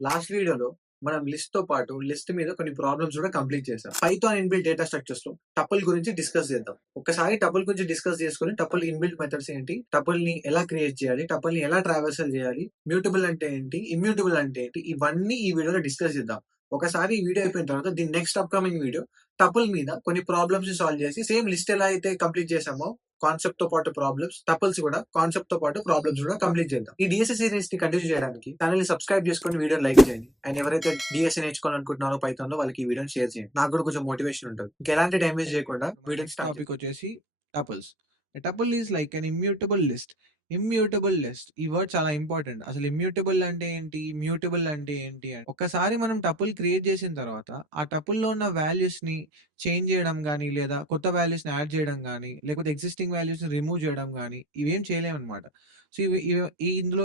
Last వీడియోలో మనం లిస్ట్‌తో పాటు లిస్ట్ మీద కొన్ని ప్రాబ్లమ్స్ కూడా కంప్లీట్ చేసాం. పైథాన్ ఇన్‌బిల్ట్ డేటా స్ట్రక్చర్స్‌లో టపుల్ గురించి డిస్కస్ చేద్దాం. ఒక్కసారి టపుల్ గురించి డిస్కస్ చేసుకొని టపుల్ ఇన్‌బిల్ట్ మెథడ్స్ ఏంటి? టపుల్‌ని ఎలా క్రియేట్ చేయాలి? టపుల్‌ని ఎలా ట్రావర్సల్ చేయాలి? మ్యూటబుల్ అంటే ఏంటి? ఇమ్యూటబుల్ అంటే ఏంటి? ఇవన్నీ ఈ వీడియోలో డిస్కస్ చేద్దాం. ఒకసారి ఈ వీడియో అయిపోయిన తర్వాత దీని నెక్స్ట్ అప్‌కమింగ్ వీడియో టపుల్ మీద కొన్ని ప్రాబ్లమ్స్‌ని సాల్వ్ చేసి సేమ్ లిస్ట్ ఎలా అయితే కంప్లీట్ చేసామో కాన్సెప్ట్ తో పాటు ప్రాబ్లమ్స్, టపుల్స్ కూడా కాన్సెప్ట్ తో పాటు ప్రాబ్లమ్స్ కూడా కంప్లీట్ చేద్దాం. ఈ డిఎస్ఏ సిరీస్ ని కంటిన్యూ చేయడానికి ఛానల్ ని సబ్స్క్రైబ్ చేసుకొని వీడియో లైక్ చేయండి. అండ్ ఎవరైతే డిఎస్ఏ నేర్చుకోవాలనుకుంటున్నారో పైథాన్ లో వాళ్ళకి ఈ వీడియోని షేర్ చేయండి. నాకు కూడా కొంచెం మోటివేషన్ ఉంటుంది. ఇంకా ఎలాంటి టైం వేస్ట్ చేయకుండా వీడియోని స్టార్ట్ టాపిక్ వచ్చేసి tuples. Tuple is like an immutable list. Immutable list ఈ వర్డ్ చాలా ఇంపార్టెంట్. అసలు ఇమ్యూటబుల్ అంటే ఏంటి? మ్యూటబుల్ అంటే ఏంటి? అని ఒక్కసారి మనం టపుల్ క్రియేట్ చేసిన తర్వాత ఆ టపుల్‌లో ఉన్న వాల్యూస్‌ని చేంజ్ చేయడం గాని, లేదా కొత్త వాల్యూస్‌ని యాడ్ చేయడం గాని, లేకపోతే ఎగ్జిస్టింగ్ వాల్యూస్‌ని రిమూవ్ చేయడం గాని ఇవేం చేయలేమనమాట. సో, ఇవి ఇవి ఈ ఇందులో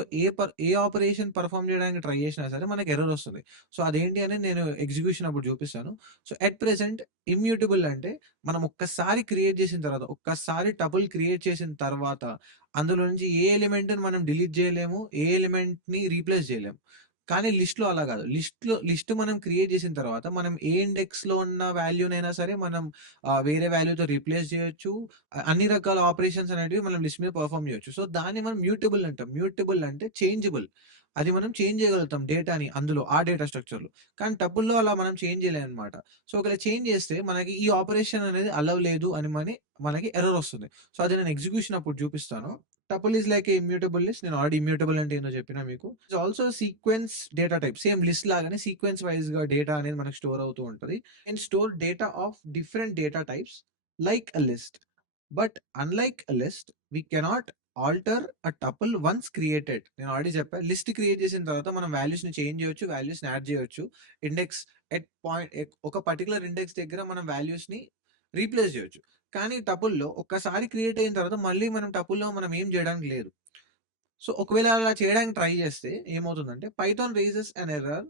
ఏ ఆపరేషన్ పెర్ఫార్మ్ చేయడానికి ట్రై చేసినా సరే మనకి ఎర్రర్ వస్తది. సో, అదేంటి అనేది నేను ఎగ్జిక్యూషన్ అప్పుడు చూపిస్తాను. సో, ఎట్ ప్రెజెంట్ ఇమ్యూటబుల్ అంటే మనం ఒక్కసారి క్రియేట్ చేసిన తర్వాత, ఒక్కసారి టపుల్ క్రియేట్ చేసిన తర్వాత, అందులో నుంచి ఏ ఎలిమెంట్‌ని మనం డిలీట్ చేయలేము. ఏ ఎలిమెంట్‌ని రీప్లేస్ చేయలేము. కానీ లిస్ట్‌లో అలా కాదు. లిస్ట్ మనం క్రియేట్ చేసిన తర్వాత, మనం ఏ ఇండెక్స్‌లో ఉన్న వాల్యూనైనా సరే మనం వేరే వాల్యూతో రీప్లేస్ చేయొచ్చు. అన్ని రకాల ఆపరేషన్స్ అనేటివి మనం లిస్ట్ మీద పెర్ఫార్మ్ చేయొచ్చు. సో, దాన్ని మనం మ్యూటబుల్ అంటాం. మ్యూటబుల్ అంటే చేంజబుల్. అది మనం చేంజ్ చేయగలుగుతాం డేటాని అందులో ఆ డేటా స్ట్రక్చర్‌లో. కానీ టపుల్‌లో అలా మనం చేంజ్ చేయలేమనమాట. సో, ఒకవేళ చేంజ్ చేస్తే మనకి ఈ ఆపరేషన్ అనేది అలౌ లేదు అని మనకి ఎర్రర్ వస్తుంది. సో, అది నేను ఎగ్జిక్యూషన్ అప్పుడు చూపిస్తాను. Tuple is like a immutable list. నేను ఆల్రెడీ ఇమ్యూటబుల్ అంటే ఏందో చెప్పినా మీకు. It's also sequence data type. Same list లాగానే సీక్వెన్స్ వైస్‌గా డేటా అనేది మనకు స్టోర్ అవుతూ ఉంటది. And store data of different data types like a list. But unlike a list we cannot alter a tuple once created. నేను already చెప్పా. List create చేసిన తర్వాత మనం వాల్యూస్‌ని చేంజ్ చేయొచ్చు. వాల్యూస్‌ని యాడ్ చేయొచ్చు. ఇండెక్స్ ఒక పర్టిక్యులర్ ఇండెక్స్ దగ్గర మనం వాల్యూస్‌ని రీప్లేస్ చేయొచ్చు. కానీ టపుల్‌లో ఒక్కసారి క్రియేట్ అయిన తర్వాత మళ్ళీ మనం టపుల్‌లో మనం ఏం చేయడానికి లేదు. సో, ఒకవేళ అలా చేయడానికి ట్రై చేస్తే ఏమవుతుందంటే Python raises an error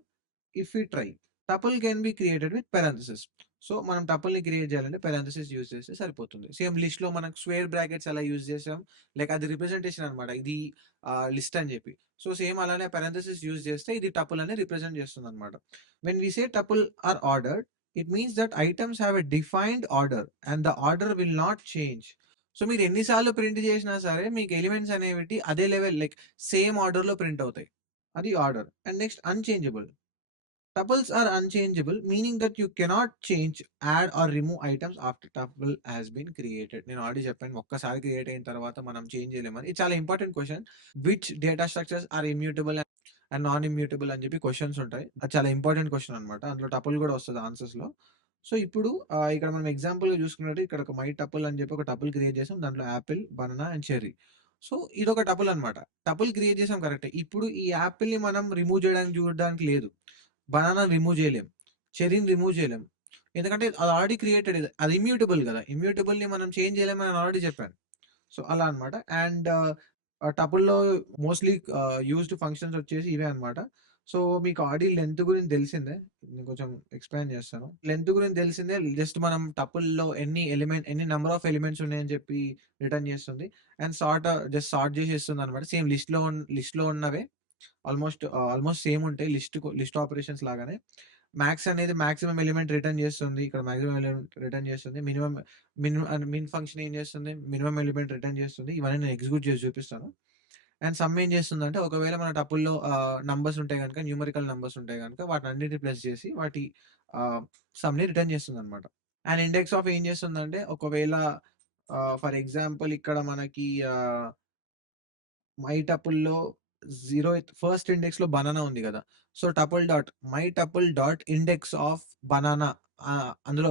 if we try. Tuple can be created with parenthesis. So, మనం టపుల్‌ని క్రియేట్ చేయాలంటే పారాంథసిస్ యూజ్ చేస్తే సరిపోతుంది. సేమ్ లిస్ట్‌లో మనకు స్క్వేర్ బ్రాకెట్స్ ఎలా యూజ్ చేసాం, లైక్ అది రిప్రజెంటేషన్ అనమాట. ఇది లిస్ట్ అని చెప్పి. సో, సేమ్ అలానే పారాంథసిస్ యూజ్ చేస్తే ఇది టపుల్ అని రిప్రజెంట్ చేస్తుందనమాట. When we say tuple are ordered, it means that items have a defined order and the order will not change. So, మీరు ఎన్ని సార్లు ప్రింట్ చేసినా సరే మీకు ఎలిమెంట్స్ అనేవిటి అదే లెవెల్ లైక్ సేమ్ ఆర్డర్‌లో ప్రింట్ అవుతాయి. అది order. And next unchangeable. Tuples are unchangeable, meaning that you cannot change, add or remove items after tuple has been created. నేను ఆల్రెడీ చెప్పాను ఒక్కసారి క్రియేట్ అయిన తర్వాత మనం చేంజ్ చేయలేమని. ఇది చాలా important question. Which data structures are immutable and non immutable అని చెప్పి క్వెషన్స్ ఉంటాయి. అది చాలా ఇంపార్టెంట్ క్వెషన్ అనమాట. అందులో టపుల్ కూడా వస్తది ఆన్సర్స్‌లో. సో, ఇప్పుడు ఇక్కడ మనం ఎగ్జాంపుల్‌గా చూసుకున్నట్టు ఇక్కడ ఒక మై టపుల్ అని చెప్పి ఒక టపుల్ క్రియేట్ చేసాం. దాంట్లో Apple, banana and cherry. So, ఇదొక టపుల్ అనమాట. టపుల్ క్రియేట్ చేసాం కరెక్టే. ఇప్పుడు ఈ యాపిల్‌ని మనం రిమూవ్ చేయడానికి చూడడానికి లేదు. బనానాని రిమూవ్ చేయలేం. చెర్రీని రిమూవ్ చేయలేం. ఎందుకంటే అది ఆల్రెడీ క్రియేటెడ్ ఇది. అది ఇమ్యూటబుల్ గదా! ఇమ్యూటబుల్‌ని మనం చేంజ్ చేయలేమని నేను ఆల్రెడీ చెప్పాను. సో, అలా అన్నమాట. అండ్ టపుల్‌లో మోస్ట్‌లీ యూజ్డ్ ఫంక్షన్స్ వచ్చేసి ఇవే అన్నమాట. సో, మీకు ఆల్రెడీ లెంత్ గురించి తెలిసిందే. నేను కొంచెం ఎక్స్‌ప్లెయిన్ చేస్తాను. లెంత్ గురించి తెలిసిందే. జస్ట్ మనం టపుల్‌లో ఎన్ని నంబర్ ఆఫ్ ఎలిమెంట్స్ ఉన్నాయని చెప్పి రిటర్న్ చేస్తుంది. అండ్ జస్ట్ సార్ట్ చేసేస్తుందన్నమాట. సేమ్ లిస్ట్‌లో ఉన్నవే ఆల్మోస్ట్ సేమ్ ఉంటాయి. లిస్ట్ ఆపరేషన్స్ లాగానే. మాక్స్ అనేది మాక్సిమం ఎలిమెంట్ రిటర్న్ చేస్తుంది. ఇక్కడ మాక్సిమం ఎలిమెంట్ రిటర్న్ చేస్తుంది. మిన్ ఫంక్షన్ ఏం చేస్తుంది? మినిమమ్ ఎలిమెంట్ రిటర్న్ చేస్తుంది. ఇవన్నీ నేను ఎగ్జిక్యూట్ చేసి చూపిస్తాను. అండ్ సమ్ ఏం చేస్తుందంటే ఒకవేళ మన టపుల్‌లో నంబర్స్ ఉంటే గనుక న్యూమరికల్ నంబర్స్ ఉంటే గనుక వాటన్నిటిని ప్లస్ చేసి వాటి ఆహ్, సమ్‌ని రిటర్న్ చేస్తుందన్నమాట. అండ్ ఇండెక్స్ ఆఫ్ ఏం చేస్తుందంటే ఒకవేళ ఫర్ ఎగ్జాంపుల్ ఇక్కడ మనకి మై టపుల్‌లో ఫస్ట్ ఇండెక్స్‌లో బనానా ఉంది గదా! So, my tuple dot index of banana అందులో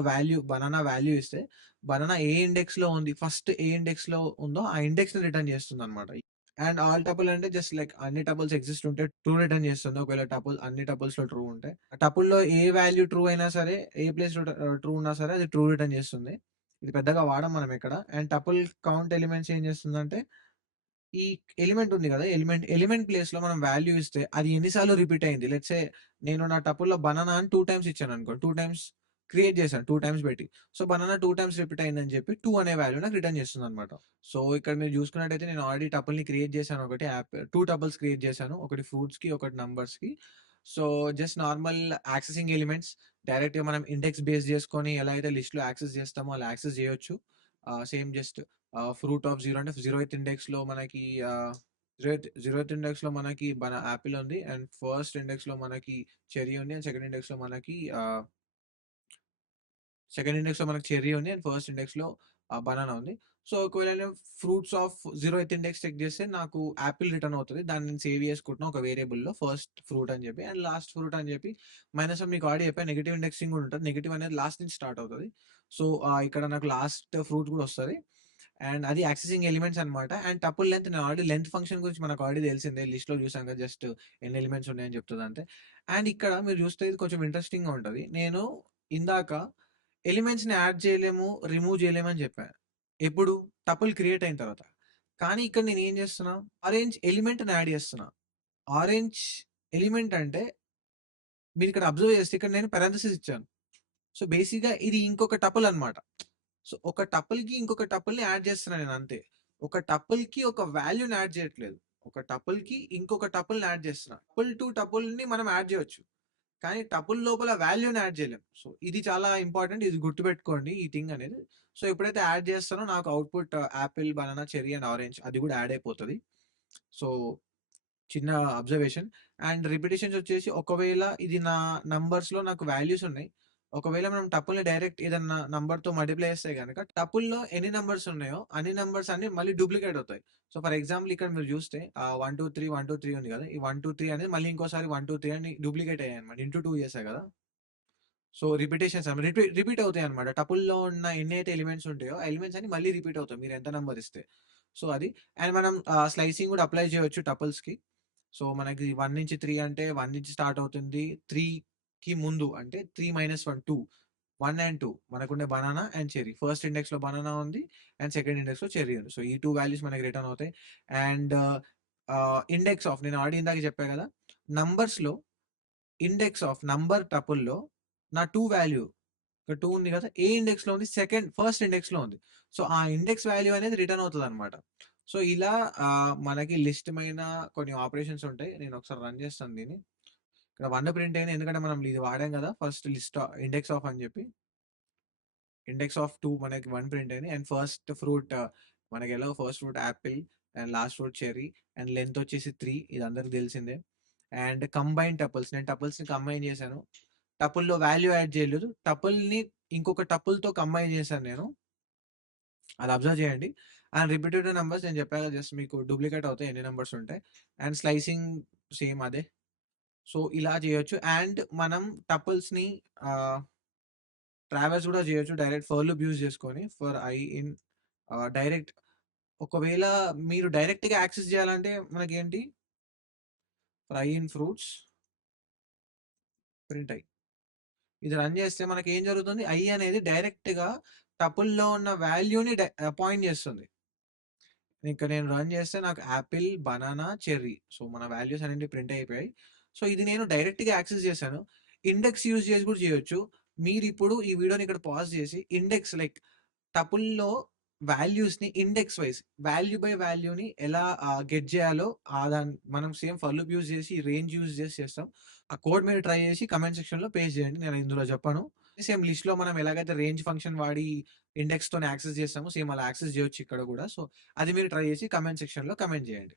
బనానా వాల్యూ ఇస్తే, బనానా ఏ ఇండెక్స్‌లో ఉంది, ఫస్ట్ ఏ ఇండెక్స్‌లో ఉందో ఆ ఇండెక్స్‌ని రిటర్న్ చేస్తుందన్నమాట. అండ్ ఆల్ టపుల్ అంటే జస్ట్ లైక్ అన్ని టపుల్స్ ఎక్సిస్ట్ ఉంటే ట్రూ రిటర్న్ చేస్తుంది. ఒకవేళ అన్ని టపుల్స్‌లో ట్రూ ఉంటే. టపుల్‌లో ఏ వాల్యూ ట్రూ అయినా సరే, ఏ ప్లేస్‌లో ట్రూ ఉన్నా సరే అది ట్రూ రిటర్న్ చేస్తుంది. ఇది పెద్దగా వాడం మనం ఇక్కడ. అండ్ టపుల్ కౌంట్ ఎలిమెంట్స్ ఏం చేస్తుందంటే ఈ ఎలిమెంట్ ఉంది గదా! ఎలిమెంట్ ప్లేస్‌లో మనం వాల్యూ ఇస్తే అది ఎన్ని సార్లు రిపీట్ అయింది. లెట్స్ సే నేను నా టపుల్‌లో బనానా అని 2 టైమ్స్ ఇచ్చాననుకో. 2 టైమ్స్ క్రియేట్ చేశాను. 2 టైమ్స్ పెట్టి. సో, బనానా 2 టైమ్స్ రిపీట్ అయిందని చెప్పి 2 అనే వాల్యూ నాకు రిటర్న్ చేస్తుందన్నమాట. సో, ఇక్కడ మీరు చూసుకున్నట్టయితే నేను ఆల్రెడీ టపుల్‌ని క్రియేట్ చేశాను ఒకటి 2 టపుల్స్ క్రియేట్ చేశాను. ఒకటి ఫ్రూట్స్‌కి, ఒకటి నంబర్స్‌కి. So, just normal accessing elements డైరెక్ట్‌గా మనం ఇండెక్స్ బేస్ చేసుకొని ఎలా అయితే లిస్ట్‌లో యాక్సెస్ చేస్తామో అలా యాక్సెస్ చేయొచ్చు. సేమ్ జస్ట్ ఫ్రూట్ ఆఫ్ 0 అంటే 0థ్ ఇండెక్స్‌లో మనకి 0థ్ ఇండెక్స్‌లో మనకి యాపిల్ ఉంది. అండ్ ఫస్ట్ ఇండెక్స్‌లో మనకి చెర్రీ ఉంది. అండ్ సెకండ్ ఇండెక్స్‌లో మనకి చెర్రీ ఉంది. అండ్ ఫస్ట్ ఇండెక్స్‌లో బనానా ఉంది. సో, ఒకవేళ నేను ఫ్రూట్స్ ఆఫ్ 0థ్ ఇండెక్స్ చెక్ చేస్తే నాకు యాపిల్ రిటర్న్ అవుతది. దాన్ని నేను సేవ్ చేసుకుంటున్నా ఒక వేరియబుల్‌లో ఫస్ట్ ఫ్రూట్ అని చెప్పి అండ్ లాస్ట్ ఫ్రూట్ అని చెప్పి మైనస్ మీకు ఆల్రెడీ చెప్పాను నెగెటివ్ ఇండెక్సింగ్ కూడా ఉంటది. నెగెటివ్ అనేది లాస్ట్ నుంచి స్టార్ట్ అవుతది. సో, ఇక్కడ నాకు లాస్ట్ ఫ్రూట్ కూడా వస్తది. అండ్ అది యాక్సెసింగ్ ఎలిమెంట్స్ అన్నమాట. అండ్ టపుల్ లెంత్ నేను ఆల్రెడీ లెంత్ ఫంక్షన్ గురించి మనకు ఆల్రెడీ తెలిసిందే. లిస్ట్‌లో చూసాం కదా! జస్ట్ ఎన్ని ఎలిమెంట్స్ ఉన్నాయని చెప్తదంతే. అండ్ ఇక్కడ మీరు చూస్తే ఇది కొంచెం ఇంట్రెస్టింగ్‌గా ఉంటది. నేను ఇందాక ఎలిమెంట్స్‌ని యాడ్ చేయలేము, రిమూవ్ చేయలేమని చెప్పా. ఎప్పుడు? టపుల్ క్రియేట్ అయిన తర్వాత. కానీ ఇక్కడ నేనేం చేస్తున్నా? ఆరెంజ్ ఎలిమెంట్‌ని యాడ్ చేస్తున్నా. ఆరెంజ్ ఎలిమెంట్ అంటే మీరిక్కడ అబ్జర్వ్ చేస్తే ఇక్కడ నేను పారాంథసిస్ ఇచ్చాను. సో, బేసిక్‌గా ఇది ఇంకొక టపుల్ అన్నమాట. సో, ఒక టపుల్‌కి ఇంకొక టపుల్‌ని యాడ్ చేస్తున్నా నేనంతే. ఒక టపుల్‌కి ఒక వాల్యూని యాడ్ చేయట్లేదు. ఒక టపుల్‌కి ఇంకొక టపుల్‌ని యాడ్ చేస్తున్నా. టపుల్ టు టపుల్‌ని మనం యాడ్ చేయొచ్చు. కానీ టపుల్ లోపల వాల్యూని యాడ్ చేయలేం. సో, ఇది చాలా ఇంపార్టెంట్. ఇది గుర్తుపెట్టుకోండి ఈ థింగ్ అనేది. సో, ఎప్పుడైతే యాడ్ చేస్తానో నాకు output Apple, banana, cherry and orange అది కూడా యాడ్ అయిపోతది. సో, చిన్న అబ్జర్వేషన్. అండ్ రిపిటీషన్స్ వచ్చేసి ఒకవేళ ఇది నా నంబర్స్‌లో నాకు వాల్యూస్ ఉన్నాయి. ఒకవేళ మనం టపుల్‌ని డైరెక్ట్ ఏదన్నా నంబర్‌తో మల్టిప్లై చేస్తే గనక టపుల్‌లో ఎన్ని నంబర్స్ ఉన్నాయో అన్ని నంబర్స్ అన్ని మళ్ళీ డూప్లికేట్ అవుతాయి. సో, ఫర్ ఎగ్జాంపుల్ ఇక్కడ మీరు చూస్తే 1, 2, 3, 1, 2, 3 ఉంది కదా! ఈ 1, 2, 3 అనేది మళ్ళీ ఇంకోసారి 1, 2, 3 అని డూప్లికేట్ అయ్యాయన్నమాట. ఇంటూ 2 చేశా కదా! సో, రిపిటేషన్స్ రిపీట్ అవుతాయన్నమాట. టపుల్‌లో ఉన్న ఎన్నైతే ఎలిమెంట్స్ ఉంటాయో, ఆ ఎలిమెంట్స్ అన్ని మళ్ళీ రిపీట్ అవుతాయి. మీరు ఎంత నంబర్ ఇస్తే. సో, అది. అండ్ మనం స్లైసింగ్ కూడా అప్లై చేయొచ్చు టపుల్స్‌కి. సో, మనకి 1-3 అంటే 1 నుంచి స్టార్ట్ అవుతుంది. 3కి ముందు అంటే 3-1 2. 1 అండ్ 2 మనకుండే బనానా అండ్ చెర్రీ. ఫస్ట్ ఇండెక్స్‌లో బనానా ఉంది. అండ్ సెకండ్ ఇండెక్స్‌లో చెర్రీ ఉంది. సో, ఈ 2 వాల్యూస్ మనకి రిటర్న్ అవుతాయి. అండ్ ఇండెక్స్ ఆఫ్ నేను ఆల్రెడీ ఇందాక చెప్పా కదా! నంబర్స్‌లో ఇండెక్స్ ఆఫ్ నంబర్ టపుల్‌లో నా 2 వాల్యూ ఇక్కడ 2 ఉంది కదా! ఏ ఇండెక్స్‌లో ఉంది? ఫస్ట్ ఇండెక్స్‌లో ఉంది. సో, ఆ ఇండెక్స్ వాల్యూ అనేది రిటర్న్ అవుతదనమాట. సో, ఇలా మనకి లిస్ట్ పైన కొన్ని ఆపరేషన్స్ ఉంటాయి. నేను ఒకసారి రన్ చేస్తాను దీన్ని. ఇక్కడ 1 ప్రింట్ అయింది. ఎందుకంటే మనం ఇది వాడాం కదా! ఫస్ట్ లిస్ట్ ఇండెక్స్ ఆఫ్ అని చెప్పి. ఇండెక్స్ ఆఫ్ 2 మనకి 1 ప్రింట్ అయింది. అండ్ ఫస్ట్ ఫ్రూట్ మనకి ఎలాగో first fruit Apple and last fruit cherry and length వచ్చేసి 3 ఇది అందరికి తెలిసిందే. అండ్ కంబైన్ టపుల్స్ నేను టపుల్స్‌ని కంబైన్ చేశాను. టపుల్‌లో వాల్యూ యాడ్ చేయలేదు. టపుల్‌ని ఇంకొక టపుల్‌తో కంబైన్ చేశాను నేను. అది అబ్జర్వ్ చేయండి. అండ్ రిపిటేటివ్ నంబర్స్ నేను చెప్పా కదా! జస్ట్ మీకు డూప్లికేట్ అవుతాయి ఎన్ని నంబర్స్ ఉంటాయి. అండ్ స్లైసింగ్ సేమ్ అదే. సో, ఇలా చేయొచ్చు. అండ్ మనం టపుల్స్‌ని ఆహ్, ట్రావెర్స్ కూడా చేయొచ్చు. డైరెక్ట్ ఫర్ లూప్ యూజ్ చేసుకొని ఫర్ ఐ ఇన్ డైరెక్ట్ ఒకవేళ మీరు డైరెక్ట్‌గా యాక్సెస్ చేయాలంటే మనకేంటి for I in fruits print I. ఇది రన్ చేస్తే మనకేం జరుగుతుంది? ఐ అనేది డైరెక్ట్‌గా టపుల్‌లో ఉన్న వాల్యూని పాయింట్ చేస్తుంది. ఇక్కడ నేను రన్ చేస్తే నాకు యాపిల్, బనానా, చెర్రీ. సో, మన వాల్యూస్ అనేవి ప్రింట్ అయిపోయాయి. సో, ఇది నేను డైరెక్ట్‌గా యాక్సెస్ చేశాను. ఇండెక్స్ యూజ్ చేసి కూడా చేయొచ్చు. మీరిప్పుడు ఈ వీడియోని ఇక్కడ పాజ్ చేసి ఇండెక్స్ లైక్ టపుల్‌లో వాల్యూస్‌ని ఇండెక్స్ వైస్ వాల్యూ బై వాల్యూని ఎలా గెట్ చేయాలో మనం సేమ్ ఫర్ లూప్ యూజ్ చేసి, రేంజ్ యూజ్ చేసి చేస్తాం. ఆ కోడ్ మీరు ట్రై చేసి కామెంట్ సెక్షన్‌లో పేస్ట్ చేయండి. నేను ఇందులో చెప్పను. సేమ్ లిస్ట్‌లో మనం ఎలాగైతే రేంజ్ ఫంక్షన్ వాడి ఇండెక్స్‌తోని యాక్సెస్ చేస్తామో సేమ్ అలా యాక్సెస్ చేయొచ్చు ఇక్కడ కూడా. సో, అది మీరు ట్రై చేసి కామెంట్ సెక్షన్‌లో కామెంట్ చేయండి.